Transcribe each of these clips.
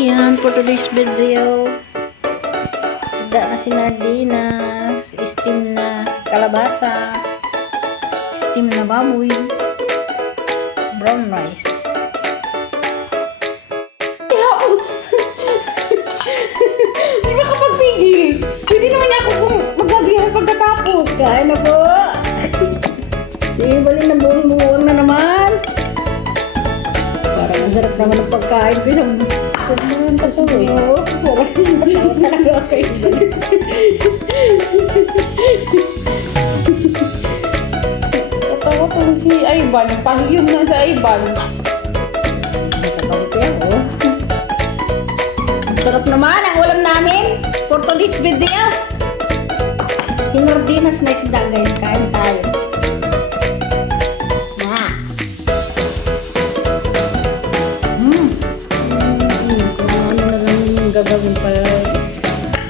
Ayan, for today's video, isda na sinardinas, steam na kalabasa, steam na baboy, brown rice. Di ba kapag pigil? Pwede naman niya ako kung magagayahan pagkatapos. Kain na po! Sige, balik na buong na naman. Parang masarap naman ang pagkain ko. Sarap naman patuloy. Oo, sarap naman talaga kayo. Katawa ko si Ivan. Pahiyom na sa Ivan. Katawa ko yan, oh. Sarap naman ang ulam namin for today's video. Sinardinas na isda, guys. Kain tayo. Gagawin para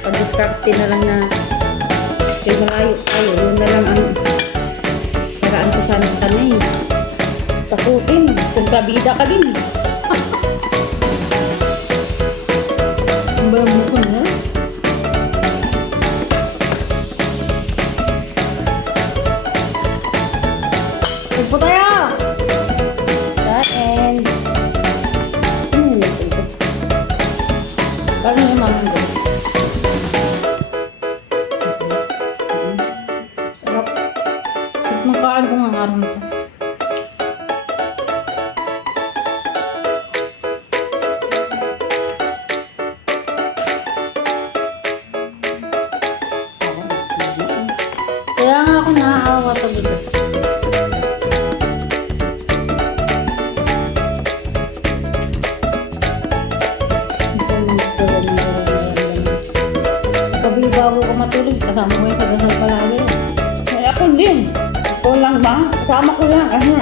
pag-discarte na lang na kaya malayo tayo, yun na lang ang paraan ko sana tanay takutin kung kabida ka din ang balang mo ko na po tayo and parang yung mamang ko. Sarap. Magkaan ko ng araw nito. Kaya nga ako naaawa sa dito. Bago ko matulog, kasama mo yung sa dasal palagi. Ay, ako din. Ito lang ba? Kasama ko lang. Kasi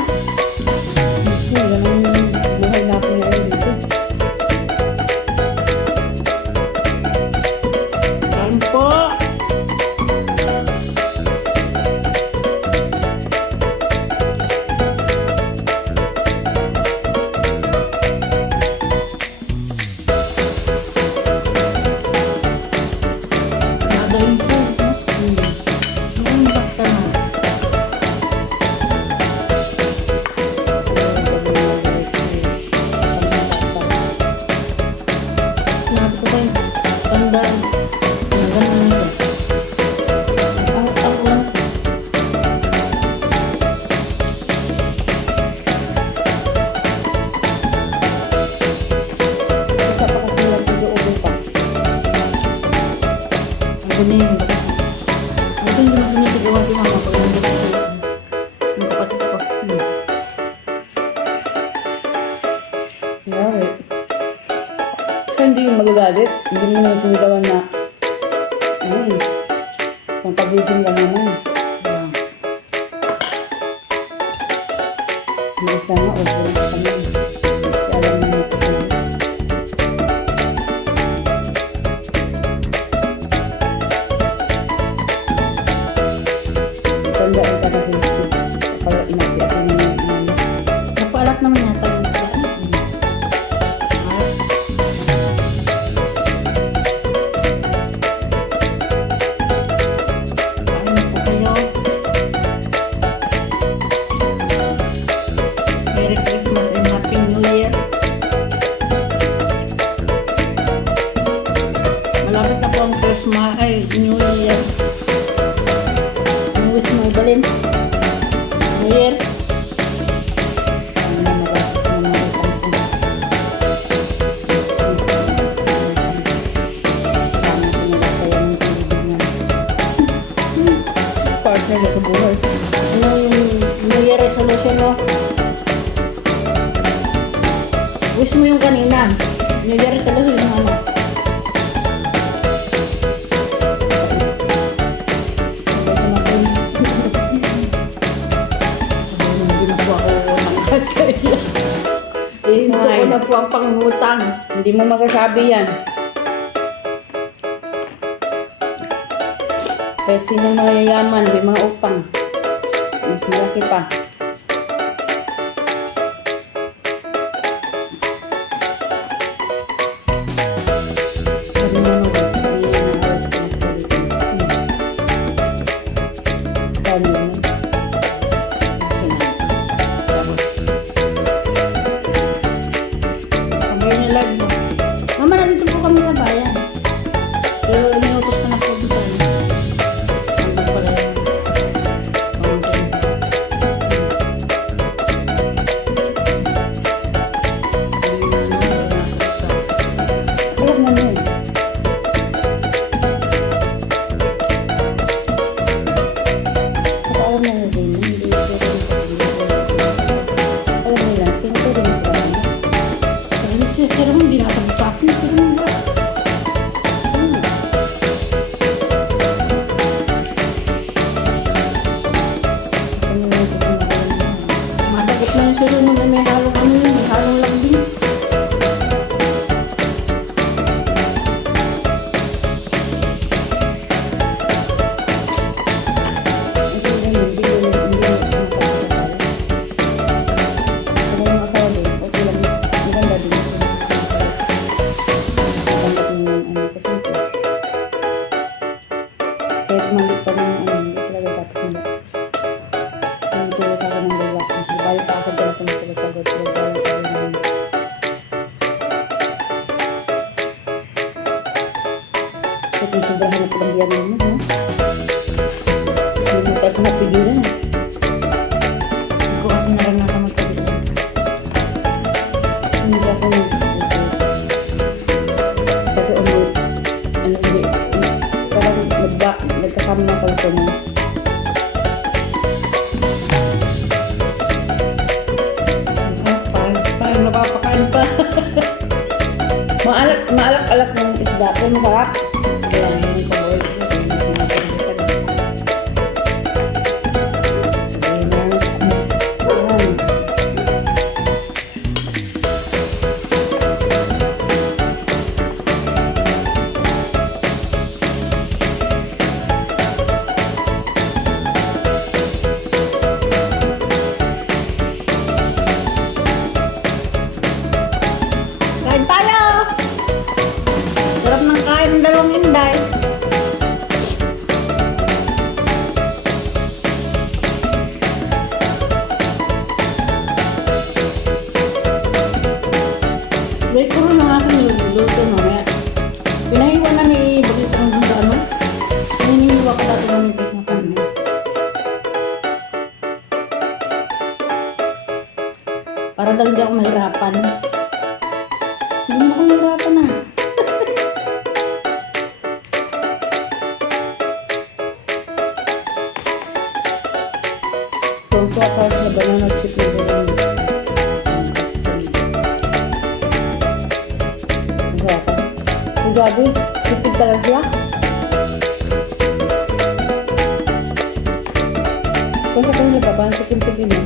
ganun yung buhay natin ngayon dito. kain po. Nagayin po. Ngayon bakta na. Sinabi ko kayo, tandaan. Naganan nyo. Ako lang. Isa pa kasi lang video-over pa. Ako na yun. Ako hindi mo sinisigawan si mama ko. Yung kapatid ko. Grabe. Kaya hindi yung magagalit. Hindi mo naman sinigawan na kung pag-ising ka naman. Hindi sana o sila ka naman. Kaya alam naman ito sila. Tandaan ka kasi dito. Kaya inapi-api naman yung ano. Napaalat naman yata yung isda. Kain na po kayo. Merry Christmas and Happy New Year. Malapit na po ang Christmas ay New Year. Ang wish mo ibalin? New Year. Ano na magastos na mga utang ko. Sana pinagkaya ng tubig na. Partner na sa buhay. Ano yung New Year resolution mo? Wish mo yung kanina. New Year resolution yung ano? Sabay sa mga Hindi na po ako nakakaya. Hinto ko na po ang pangungutang. hindi mo masasabi yan. Kahit sinong mayayaman, may mga utang. Mas malaki pa. Hanggang yung live mo. Mama, nandito po kami sa bayan. Pero inutos ko na po dito. Nandito pala yung pamangkin. Alam mo na yun. Saka alam mo na din, hindi ko rin alam mo lang, tinuturin mo sa kanya. Sabi siya, sir, hindi nakasabi sa akin. Sir, mo ba? Madagit na yung sir mo na may halong ano yun, may halong lambing. Kahit maliit pa rin yung ano, hindi talaga dapat mula. Yung tuwa sa akin ng dalawa. Di bali sa akin dala sa mga sagot-sagot. Kahit yung sobrahan na palang biyan mo, no? Hindi mo kahit napigilan, eh. Hindi ko kasi naranasan magkabilan. Hindi ako kasi hindi, parang nagkasama ng kalito mo. Parang napapakain pa. Maalak-alak ng isda. Pero masarap. Kaya yung kaboy. Kain tayo! Sarap ng kain ng dalawang inday. Wait ko rin ang aking luluto mamaya. Pinahiwa na ni Bagit ang gundo ano. Naniniwa ko dati ng ipis na kanya. Para daw hindi ako mahirapan. Hindi mo ako nahirapan na. Tonto ako sa banana chip na gano'n. Masarap ka. Ang gabi, tipid ka lang siya. Kung sa kanila pa, parang tipid-tipid mo.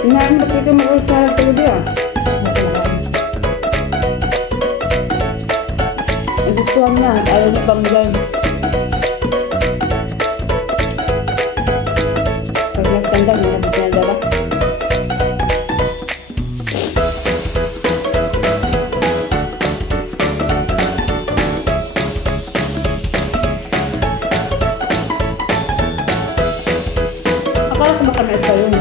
Inahin ba't ito mag-ulit sa talabi ah? Nagustuhan niya, ayaw niya pamigay. Pag nagtanda, may nabit niya dala. Akala ko baka na-ito yun.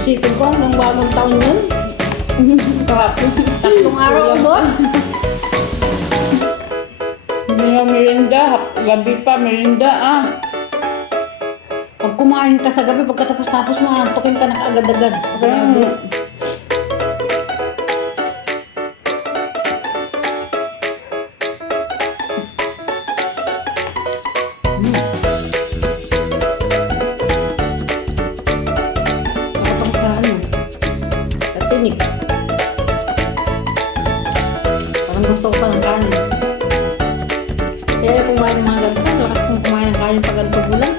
Isipin ko, nang bagong taon yun. Tatlong araw mo. Hindi na merinda. Gabi pa, merinda ah. Pag kumain ka sa gabi, pagkatapos-tapos mo, antukin ka na kaagad-agad. Grabe. Nakapang sa ano, katinik. Parang gusto ko pa ng kanin. Kaya kumain ng mga ganito, lakas kong kumain ng kanin pag ganito bulan.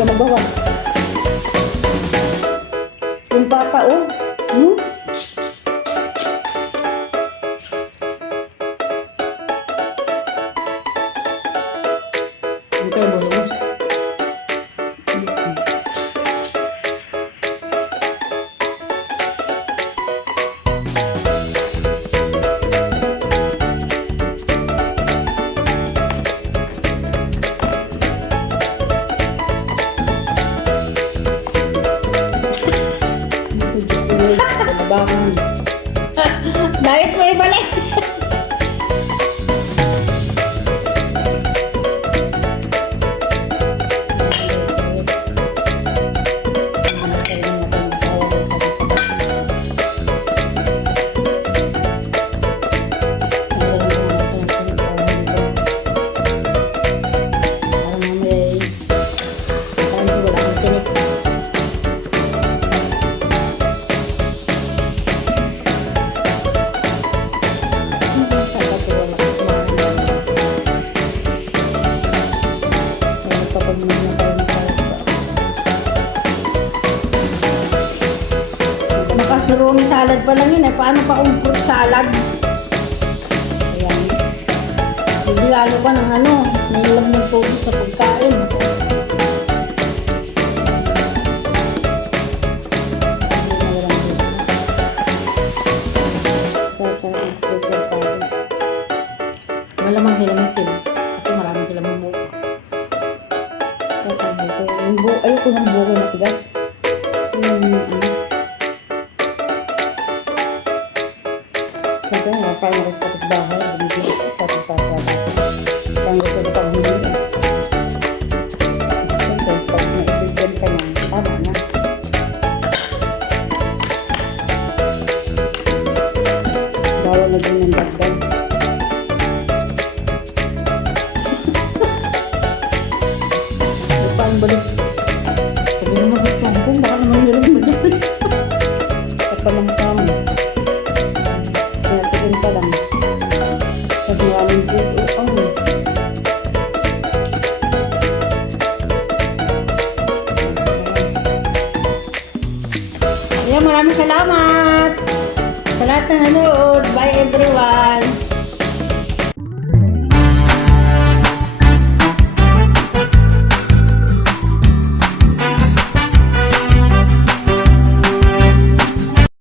siya magawa. Yung bata, oh. Hmm? Ang kayo, bulong. Bangun. Diet mo ibalik. Macaroni salad pa lang yun eh. Paano pa kung fruit salad? Ayan. Hindi lalo pa ng ano, nailam ng focus sa pagkain. Malamang sila masin. Kasi marami sila mabuka. Ayoko ng buko na tigas. So, ano. Kasi nakakain ako sa kapitbahay, bumibili ko sa kapitbahay. Kaya gusto ko pang hindi. Siyempre, pag naibigyan ka niya, tama na. Bawal na din ng dagdag. Lupa ang balik. Sabi naman sa sampung, baka naman nilang ba dyan? Kapalampan. Tingin pa lang. Sabi maraming juice. Ayan, maraming salamat sa lahat na nanood. Bye everyone.